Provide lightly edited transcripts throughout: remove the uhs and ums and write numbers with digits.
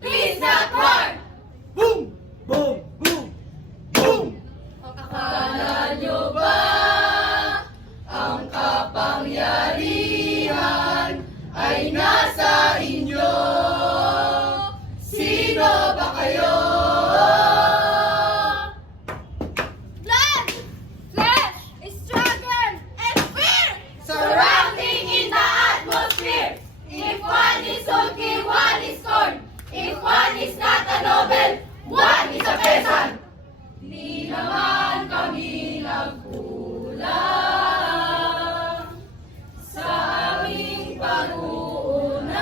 Please not war! Boom! Boom! Boom! Boom! Akala nyo ba ang kapangyarihan ay nasa inyo? Sino ba kayo? Flesh, struggle, and fear surrounding in the atmosphere. If one is sulky, one is scorned. If one is not a noble, one is a peasant. Di naman kami nagkulang sa aming pag-uunawa.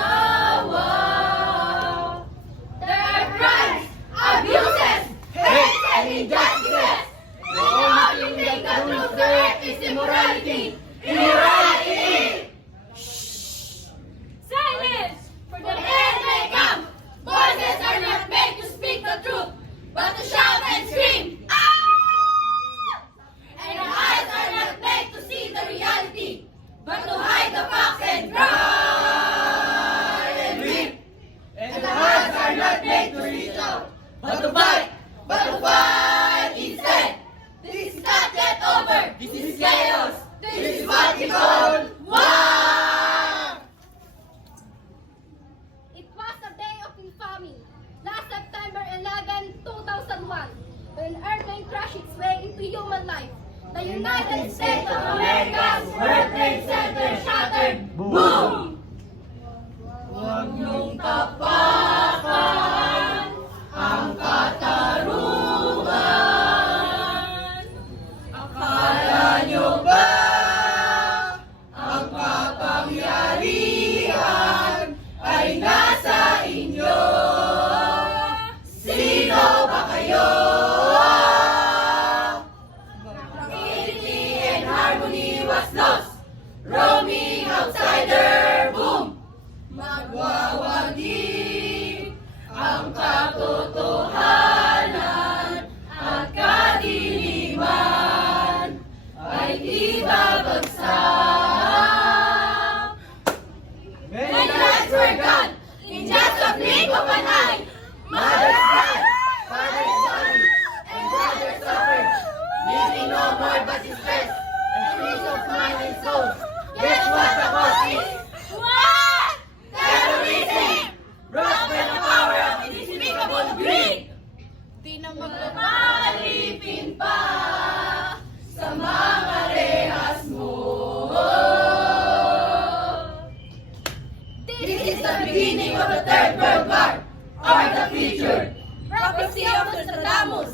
There are crimes, abuses, hate, and injustices. The only thing that rules the earth is immorality. Immorality! Silence! For the end may come. Voices are not made to speak the truth, but to shout and scream. Ah! And our eyes are not made to see the reality, but to hide the facts and cry and weep. And the hearts are not made to reach out, but to fight instead. This is not yet over. This is chaos. This is what we call war. It was a day of infamy, last September 11, 2001, when an airplane crashed its way into human life. The United States of America's World Trade Center shattered. Boom! Huwag niyong tapakan ang katarungan. Akala niyo ba ang kapangyarihan ay nasa inyo? Sino ba kayo? Tranquility and harmony was lost. Roaming outsider, boom! Magwawagi ang katotohanan at kadiliman ay ibabagsak. Many lives were gone in just a blink of an eye. Mothers died, fathers died, and brothers suffered, leaving no more but distress and peace of mind and soul. Guess what the cause is? What? Terrorism! Brought by the power of indescribable greed! Di na magpapalipin pa sa mga rehas mo. This is the beginning of the Third World War, or the future. Prophecy of Nostradamus.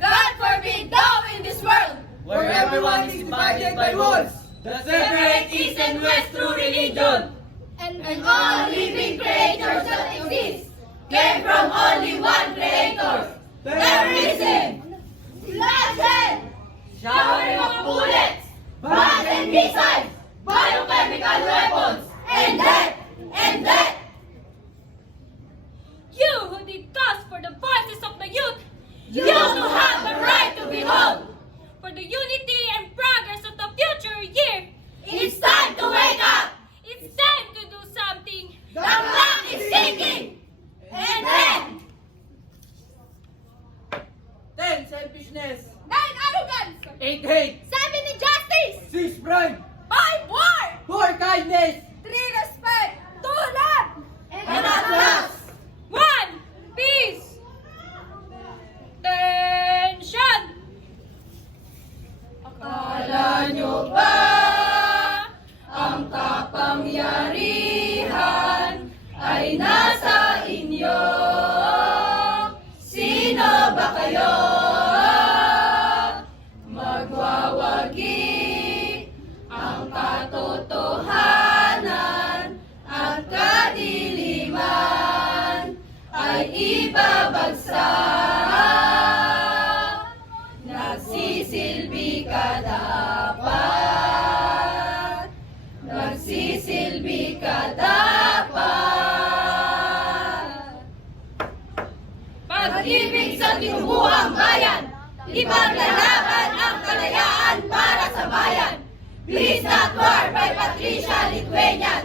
God forbid thou in this world, Where everyone is divided by walls that separate East and West through religion. and all living creatures that exist came from only one creator. Terrorism! Bloodshed! Showering of bullets, bombs and missiles, biochemical weapons, and death! And death! You who did cause for the voices of the youth, You who have the right to behold! for the unity and progress of the future year, It's time to wake up! it's time to do something. The clock is ticking! And then, 10. Selfishness. 9. Arrogance. 8. Hate. 7. Injustice. 6. Pride. 5. War. 4. Kindness. 3. Respect. 2. Love. and at last, 1. Peace. Tension. akala nyo ba ang kapangyarihan ay nasa inyo? Sino ba kayo? Magwawagi ang katotohanan at kadiliman ay ibabagsak. Nagsisilbi ka dapat. Nagsisilbi ka dapat. Pag-ibig sa tinubuhang bayan, ipaglalaban ang kalayaan para sa bayan. Peace Not War by Patricia Lithuanian.